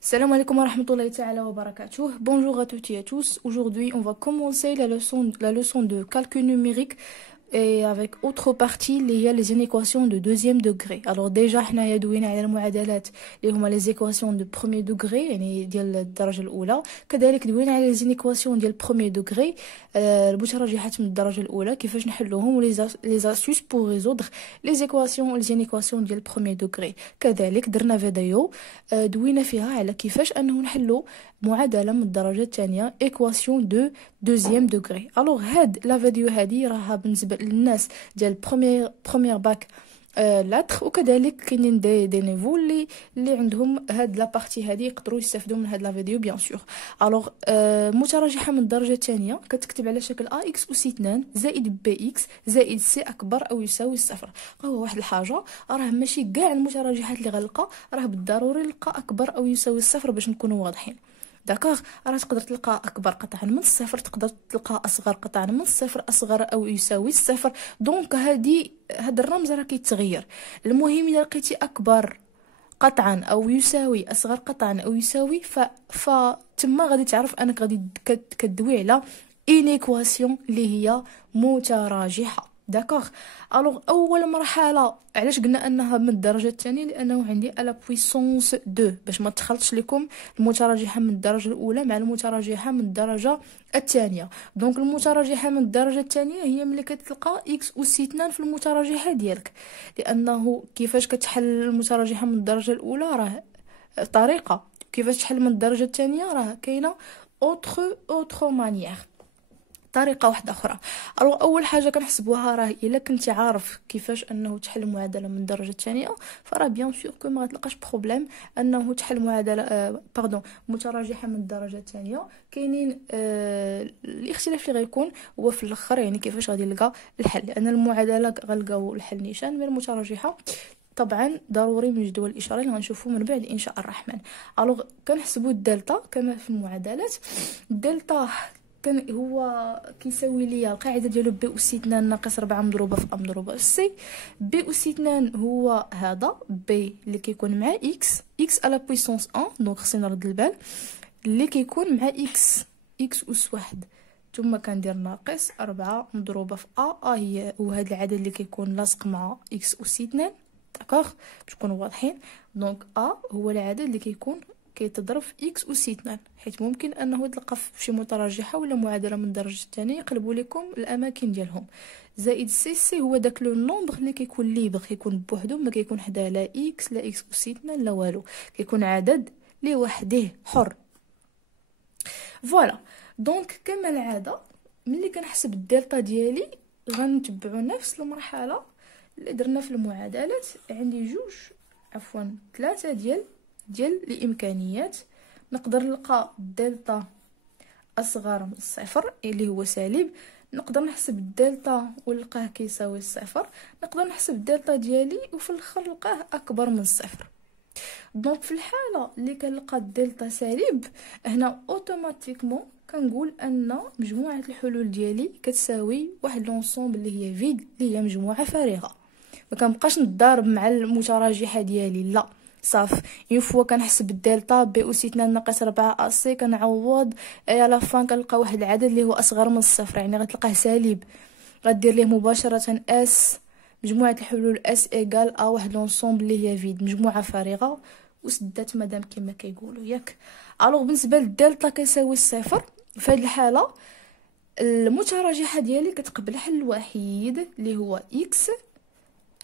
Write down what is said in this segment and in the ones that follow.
Salam alaikum wa rahmatullahi ta'ala wa barakatuh. Bonjour à toutes et à tous. Aujourd'hui, on va commencer la leçon de calcul numérique et avec autre partie les inéquations de deuxième degré. Alors déjà حنايا دوينا على المعادلات اللي هما les équations de premier degré يعني ديال الدرجة الأولى. كذلك دوينا على les inéquations ديال premier degré المتراجحات من الدرجة الأولى كيفاش نحلوهم و les astuces pour résoudre les inéquations ديال premier degré. كذلك درنا فيديو دوينا فيها على كيفاش أنه نحلو معادلة من الدرجة الثانية équation de deuxième degré. Alors هاد لا فيديو هادي راها بالنسبة للناس ديال بروميير باك لاتر، وكذلك كاينين دي نيفو اللي عندهم هاد لا بارتي هادي يقدروا يستافدوا من هاد لا فيديو بيان سور. الوغ متراجحه من الدرجه الثانيه كتكتب على شكل ا اكس اس 2 زائد بي اكس زائد سي اكبر او يساوي الصفر. هو واحد الحاجه، راه ماشي كاع المتراجحات اللي غنلقى راه بالضروري نلقى اكبر او يساوي الصفر باش نكونوا واضحين. داكوغ، راه تقدر تلقى اكبر قطعا من الصفر، تقدر تلقى اصغر قطعا من الصفر، اصغر او يساوي الصفر. دونك هاد الرمز راه كيتغير. المهم الا لقيتي اكبر قطعا او يساوي اصغر قطعا او يساوي تما غادي تعرف انك غادي كدوي على انيكواسيون اللي هي متراجحه. داكوغ، الوغ اول مرحله علاش قلنا انها من الدرجه الثانيه؟ لانه عندي على بويسونس 2 باش ما تخلطش لكم المتراجحه من الدرجه الاولى مع المتراجحه من الدرجه الثانيه. دونك المتراجحه من الدرجه الثانيه هي ملي كتلقى اكس اس 2 في المتراجحه ديالك، لانه كيفاش كتحل المتراجحه من الدرجه الاولى راه طريقه، كيفاش تحل من الدرجه الثانيه راه كاينه اوتر مانيير، طريقه واحده اخرى. اول حاجه كنحسبوها راه الا كنتي عارف كيفاش انه تحل معادله من الدرجه الثانيه فراه بيان سور كو ما غتلقاش بروبليم انه تحل معادله متراجحه من الدرجه الثانيه. كاينين الاختلاف اللي غيكون هو في الاخر، يعني كيفاش غادي نلقى الحل، لان المعادله غنلقاو الحل نيشان، من المتراجحه طبعا ضروري من جدول الاشاره اللي غنشوفوه من بعد ان شاء الرحمن. الوغ كنحسبوا الدلتا كما في المعادلات. الدلتا كان هو كيساوي ليا القاعده ديالو بي اس 2 ناقص 4 مضروبه في ا مضروبه في سي. بي اس 2 هو هذا بي اللي كيكون مع اكس على بويسونس 1، دونك خصني نرد البال اللي كيكون مع اكس اس 1 ثم كندير ناقص 4 مضروبه في ا هي وهذا العدد اللي كيكون لاصق مع اكس اس 2. داكوغ باش نكونوا واضحين، دونك هو العدد اللي كيتضرب في اكس اس 2، حيت ممكن انه يتلقى في شي متراجحه ولا معادله من الدرجه الثانيه يقلبوا لكم الاماكن ديالهم. زائد سي هو داك لو نومبر اللي كيكون ليبر، كيكون بوحدو، ما كيكون حداه لا اكس لا اكس اس 2 لا والو، كيكون عدد لوحده حر. فوالا، دونك كما العاده ملي كنحسب الدلتا ديالي غنتبعوا نفس المرحله اللي درنا في المعادلات. عندي ثلاثه ديال الامكانيات. نقدر نلقى الدلتا اصغر من الصفر اللي هو سالب، نقدر نحسب الدلتا ونلقاه كيساوي الصفر، نقدر نحسب الدلتا ديالي وفي الاخر نلقاه اكبر من الصفر. دونك في الحاله اللي كنلقى الدلتا سالب هنا اوتوماتيكمون كنقول ان مجموعه الحلول ديالي كتساوي واحد لونسومبل اللي هي فيد، اللي هي مجموعه فارغه. ما كنبقاش نتضارب مع المتراجحه ديالي، لا صافي. اون فوا كنحسب الدلتا بي اس 2 ناقص 4 ا سي كنعوض على فان كنلقى واحد العدد اللي هو اصغر من الصفر، يعني غتلقاه سالب، غدير ليه مباشره اس مجموعه الحلول اس ايغال واحد لونسومبل اللي هي فيد، مجموعه فارغه وسدات مدام كما كيقولوا ياك. الوغ بالنسبه للدلتا كيساوي الصفر، في هذه الحاله المتراجحه ديالي كتقبل حل وحيد اللي هو اكس.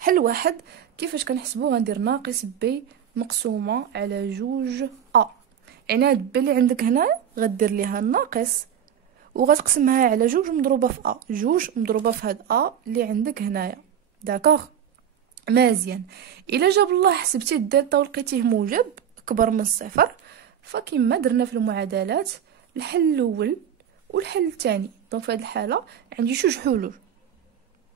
حل واحد كيفاش كنحسبو؟ غندير ناقص بي مقسومه على جوج يعني هاد بي اللي عندك هنا غدير ليها الناقص وغتقسمها على جوج مضروبه في جوج مضروبه في هاد اللي عندك هنايا. داكوغ مزيان. الا جاب الله حسبتي الدلتا ولقيتيه موجب اكبر من الصفر، فكما درنا في المعادلات الحل الاول والحل الثاني. دونك في هذه الحاله عندي جوج حلول.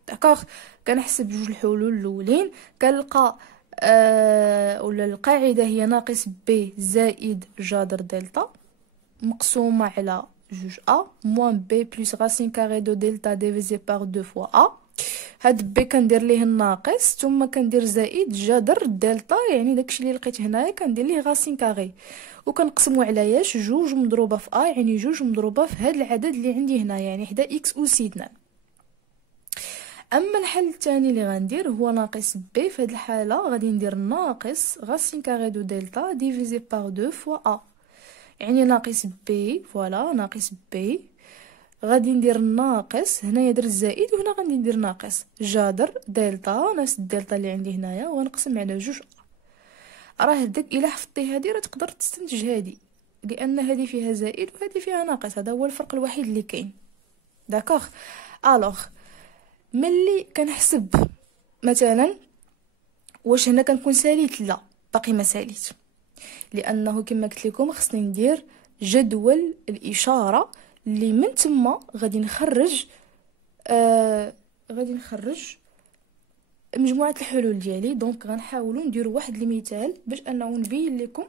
داكوغ، كنحسب جوج الحلول الاولين كنلقى ولا القاعده هي ناقص بي زائد جذر دلتا مقسومه على جوج موان بي بلس راسين كاري دو دلتا ديفيزي بار 2 فوا هاد بي كندير ليه الناقص ثم كندير زائد جذر دلتا، يعني داكشي اللي لقيت هنايا كندير ليه غاسين كاغي، وكنقسمو على ياش جوج مضروبه في ا، يعني جوج مضروبه في هاد العدد اللي عندي هنا، يعني حدا اكس أس 2. اما الحل الثاني اللي غندير هو ناقص بي. في هاد الحاله غادي ندير ناقص غاسين كاغي دو دلتا ديفيزي بار 2 فوا ا، يعني ناقص بي. فوالا ناقص بي. غادي ندير ناقص، هنايا درت زائد وهنا غادي ندير ناقص جذر دلتا نفس الدلتا اللي عندي هنايا ونقسم على جوج. راه داك الا حفظتي هادي راه تقدر تستنتج هادي، لان هادي فيها زائد وهادي فيها ناقص، هذا هو الفرق الوحيد اللي كاين. داكوغ. الوغ ملي كنحسب مثلا واش هنا كنكون ساليت، لا باقي ما ساليت، لانه كما قلت لكم خصني ندير جدول الاشاره اللي من تما غادي نخرج مجموعه الحلول ديالي. دونك غنحاولوا نديروا واحد المثال باش انه نبين لكم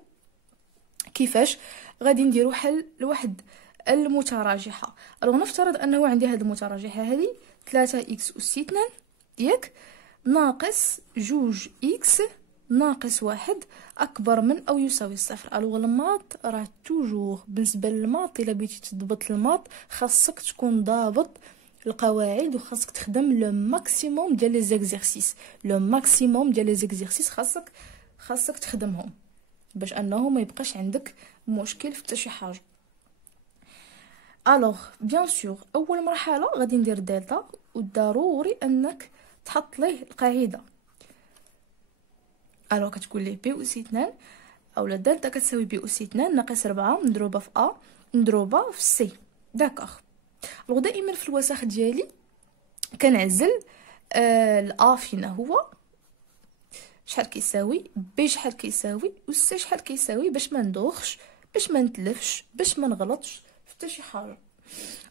كيفاش غادي نديروا حل لواحد المتراجحه. الو نفترض انه عندي هذه المتراجحه هذه 3 اكس اس 2 ياك ناقص جوج اكس ناقص واحد اكبر من او يساوي صفر. الو الماط راه توجور بالنسبه للماط الا بغيتي تضبط الماط خاصك تكون ضابط القواعد وخاصك تخدم لو ماكسيموم ديال لي زيكزيرسيس. لو ماكسيموم ديال لي زيكزيرسيس خاصك تخدمهم باش انه ما يبقاش عندك مشكل في حتى شي حاجه. الوغ بيان سور اول مرحله غادي ندير دلتا، والضروري انك تحط ليه القاعده. الوغ كتقول ليه بي اس 2 اولا دلتا كتساوي بي اس 2 ناقص 4 مضروبه في ا مضروبه في سي. داكوغ. الوغ دائما في الوسخ ديالي كنعزل الأ فينا هو شحال كيساوي، بي شحال كيساوي، و سي شحال كيساوي، باش ما ندوخش، باش ما نتلفش، باش ما نغلطش في حتى شي حاجه.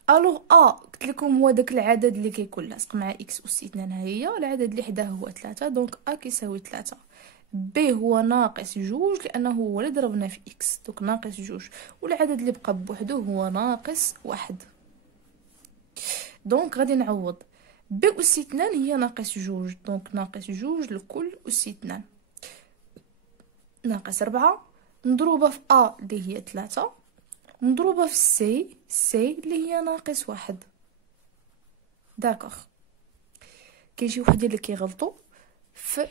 الوغ قلت لكم هو داك العدد اللي كيكون لاصق مع اكس اس 2، ها هي العدد اللي حداه هو 3، دونك كيساوي 3. بي هو ناقص جوج لانه هو اللي ضربنا في اكس، دونك ناقص جوج، والعدد اللي بقى بوحدو هو ناقص واحد. دونك غادي نعوض بي أس 2 هي ناقص جوج، دونك ناقص جوج لكل أس 2 ناقص 4 مضروبة في أ اللي هي 3 مضروبة في سي اللي هي ناقص واحد. داكوغ. كاين شي وحدين اللي كيغلطوا في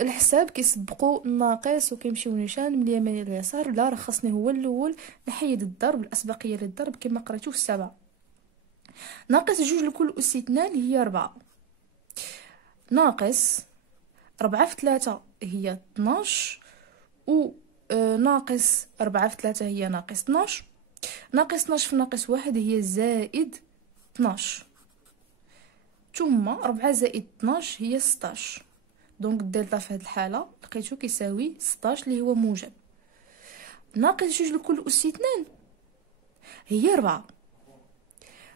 الحساب كيسبقوا الناقص وكيمشيو نيشان من اليمين لليسار. لا راه خاصني هو الاول نحيد الضرب، الاسبقيه للضرب كما قريتو في 7. ناقص جوج لكل أس 2 هي 4 ناقص 4 في 3 هي 12 و ناقص 4 في 3 هي ناقص 12 ناقص 12 في ناقص 1 هي زائد 12 ثم 4 زائد 12 هي 16. دونك الدلتا في هذه الحاله لقيتو كيساوي 16 اللي هو موجب. ناقص جوج لكل أس 2 هي 4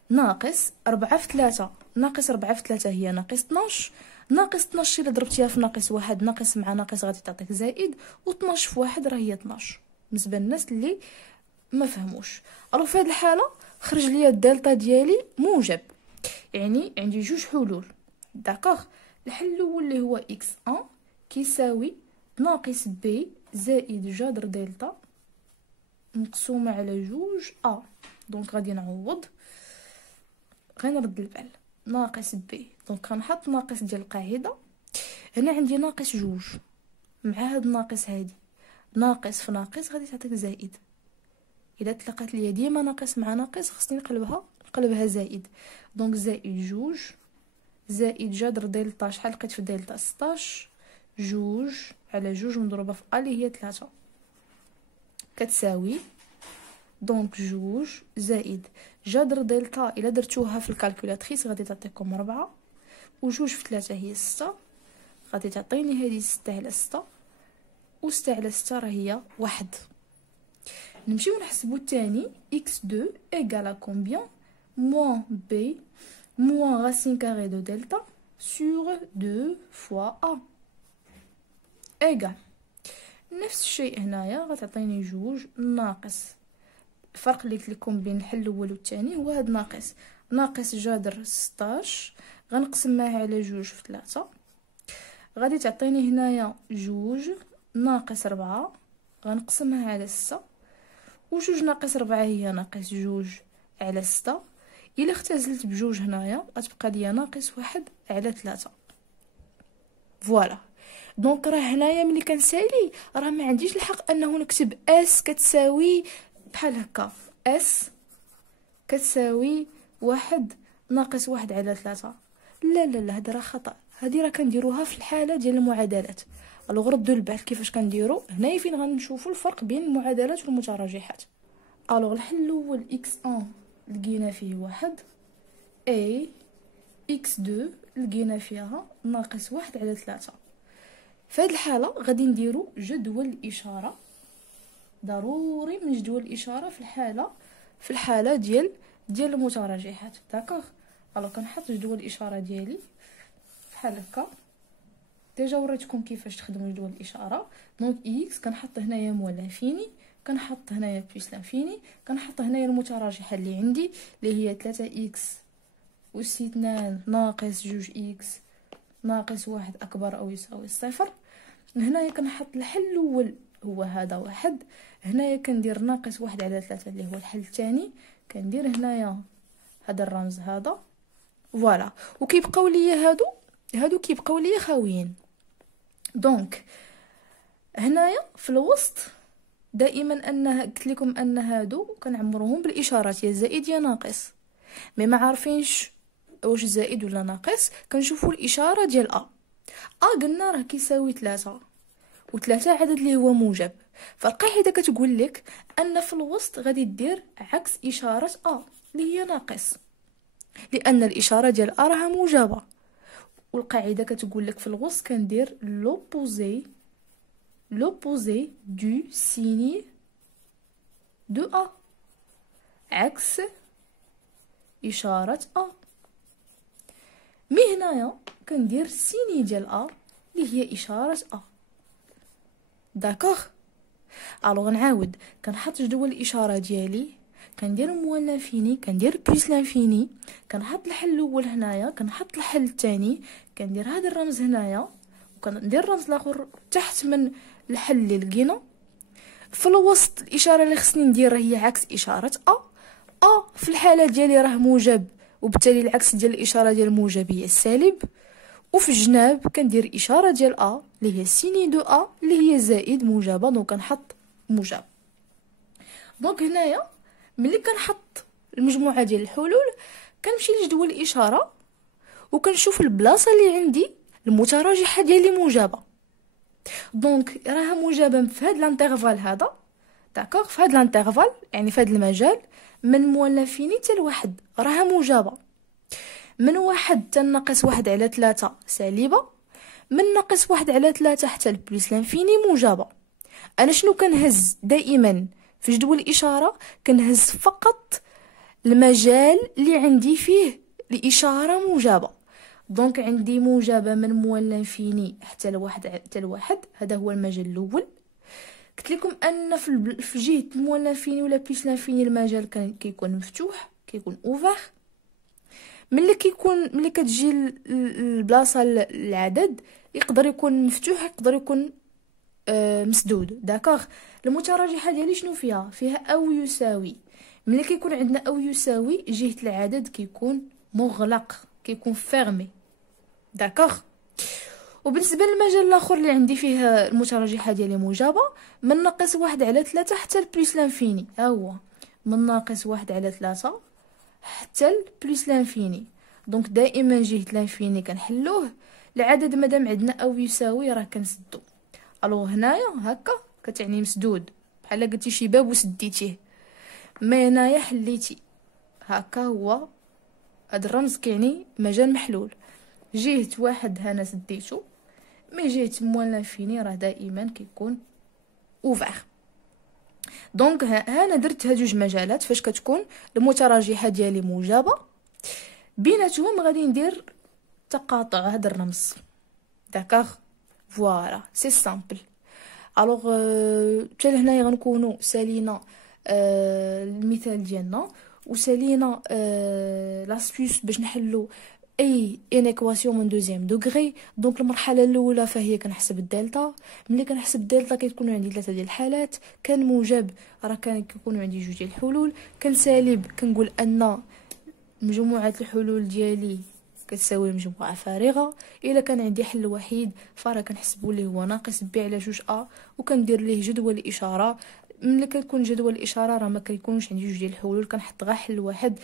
ناقص 4 في 3 ناقص 4 في 3 هي ناقص 12 ناقص 12 الا ضربتيها في ناقص واحد ناقص مع ناقص غادي تعطيك زائد، و12 في واحد راه هي 12 بالنسبه للناس اللي ما فهموش. الو في هذه الحاله خرج ليا الدلتا ديالي موجب، يعني عندي جوج حلول. داكوغ. الحل الاول اللي هو اكس 1 كيساوي ناقص بي زائد جذر دلتا مقسومه على جوج دونك غادي نعوض، غنرد البال ناقص بي، دونك غنحط ناقص ديال القاعده. هنا عندي ناقص جوج مع هاد الناقص هادي، ناقص في ناقص غادي تعطيك زائد. اذا تلقات ليا ديما ناقص مع ناقص خصني نقلبها زائد، دونك زائد جوج زائد جذر دلتا شحال لقيت في دلتا 16 جوج على جوج مضروبه في اللي هي 3 كتساوي دونك جوج زائد جذر دلتا الا درتوها في الكالكولاتريس غادي تعطيكم 4 وجوج في 3 هي 6 غادي تعطيني هذه 6 على 6 و6 على 6 راه هي 1. نمشيو نحسبو الثاني x2 égale à combien moins b moins racine carrée de delta sur 2 fois a égale نفس الشيء هنايا غتعطيني جوج ناقص الفرق اللي قلت لكم بين الحل الاول والثاني هو هاد ناقص جذر 16 غنقسمها على جوج في 3 غادي تعطيني هنايا جوج ناقص 4 غنقسمها على 6 وجوج ناقص 4 هي ناقص جوج على 6. الا اختزلت بجوج هنايا غتبقى ليا ناقص 1 على 3. فوالا. دونك راه هنايا ملي كنسالي راه ما عنديش الحق انه نكتب اس كتساوي بحال هكا اس كتساوي 1 ناقص 1 على 3. لا لا لا، هذا راه خطا. هذه راه كنديروها في الحاله ديال المعادلات. الوغ ردوا البال كيفاش كنديروا هنايا فين غنشوفوا الفرق بين المعادلات والمتراجحات. الوغ الحل الاول x1 لقينا فيه 1 a x2 لقينا فيها ناقص 1 على 3. في هذه الحاله غادي نديروا جدول الاشاره. ضروري من جدول الاشاره في الحاله ديال المتراجحات. داكوغ. الوغ كنحط جدول الاشاره ديالي بحال هكا. ديجا وريتكم كيفاش تخدموا جدول الاشاره. دونك اكس كنحط هنايا موال لانفيني، كنحط هنايا بلس لانفيني، كنحط هنايا المتراجحه اللي عندي اللي هي 3 اكس أس 2 ناقص جوج اكس ناقص 1 اكبر او يساوي 0. هنايا كنحط الحل الاول هو هذا 1. هنايا كندير ناقص 1 على 3 اللي هو الحل الثاني. كندير هنايا هذا الرمز هذا. فوالا. وكيبقاو ليا هادو كيبقاو ليا خاويين. دونك هنايا في الوسط دائما قلت لكم ان هادو كنعمروهم بالاشارات يا زائد يا ناقص. مي ما عارفينش واش زائد ولا ناقص. كنشوفوا الاشاره ديال قلنا راه كيساوي 3 و3 عدد اللي هو موجب. فالقاعده كتقول لك ان في الوسط غادي دير عكس اشاره اللي هي ناقص، لان الاشاره ديال راها موجبه. والقاعده كتقول لك في الوسط كندير l'opposé du signe de A، عكس إشارة A. مي هنايا كندير السيني ديال A اللي هي إشارة A. داكوغ. الوغ نعاود كنحط جدول الإشارة ديالي، كندير موال لانفيني، كندير بلس لانفيني، كنحط الحل الاول هنايا، كنحط الحل الثاني، كندير هذا الرمز هنايا وكندير الرمز الاخر تحت من الحل اللي لقينا. في الوسط الاشاره اللي خصني ندير هي عكس اشاره في الحاله ديالي راه موجب، وبالتالي العكس ديال الاشاره ديال الموجب هي السالب. وفي الجناب كندير اشاره ديال اللي هي سيني دو اللي هي زائد موجبه. دونك كنحط موجب. دونك هنايا ملي كنحط المجموعه ديال الحلول كنمشي لجدول الاشاره وكنشوف البلاصه اللي عندي المتراجحه ديالي موجبه. دونك راها موجبه في هذا الانترفال هذا. داكوغ. في هذا الانترفال يعني في هذا المجال من موال لانفيني حتى لواحد راها موجبه. من 1 حتى ناقص 1 على 3 سالبه. من ناقص 1 على 3 حتى لبلس لانفيني موجبه. انا شنو كنهز دائما في جدول الاشاره؟ كنهز فقط المجال اللي عندي فيه الاشاره موجبه. دونك عندي موجبه من موال لانفيني حتى لواحد. هذا هو المجال الاول. قلت لكم ان في جهه موال لانفيني ولا بلس لانفيني المجال كيكون مفتوح، كيكون اوفر. ملي كتجي البلاصه العدد يقدر يكون مفتوح، يقدر يكون مسدود. داكوغ. المتراجحه ديالي شنو فيها او يساوي. ملي كيكون عندنا او يساوي جهه العدد كيكون مغلق، كيكون فيرمي. داكوغ. وبالنسبه للمجال الاخر اللي عندي فيه المتراجحه ديالي موجبه من ناقص 1 على 3 حتى لبلس لانفيني. ها هو من ناقص 1 على 3 حتى لبلس لانفيني. دونك دائما جهه لانفيني كنحلوه. العدد مادام عندنا او يساوي راه كنسدو. الو هنايا هكا كتعني مسدود، بحال قلتي شي باب وسديتيه. ما هنايا حليتي هكا، هو هاد الرمز كيعني مجال محلول. جهه واحد هنا سديتو، مي جهه موال لانفيني راه دائما كيكون اوفر. دونك هنا درت هاد جوج مجالات فاش كتكون المتراجحه ديالي موجبه، بيناتهم غادي ندير تقاطع هاد الرمز. داكوغ. فوالا سي سامبل. الوغ حتى لهنايا غنكونوا سالينا المثال ديالنا وسالينا لاستيوس باش نحلو اي ان ايكواسيون من دوزيام دوغري. دونك المرحله الاولى فهي كنحسب الدلتا. ملي كنحسب الدلتا كيكونوا عندي ثلاثه ديال الحالات. كان موجب راه كيكونوا عندي جوج ديال الحلول. كان سالب كنقول ان مجموعه الحلول ديالي كتساوي مجموعه فارغه. الا كان عندي حل وحيد فراه كنحسبوا ليه هو ناقص بي على جوج وكندير ليه جدول الاشاره. ملي كيكون جدول الاشاره راه ما كيكونش عندي جوج ديال الحلول، كنحط غير حل واحد.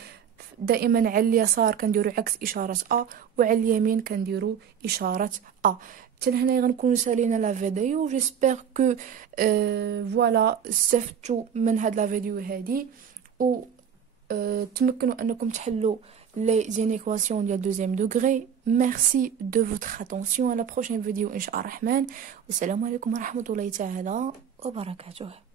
دائما على اليسار كنديروا عكس اشاره وعلى اليمين كنديروا اشاره حتى هنا غنكونوا سالينا لا فيديو. جيسبر كو فوالا استفدتوا من هاد لا فيديو هادي و تمكنوا انكم تحلوا les inéquations du deuxième degré. Merci de votre attention. À la prochaine vidéo إن شاء الله الرحمن. والسلام عليكم ورحمة الله تعالى وبركاته.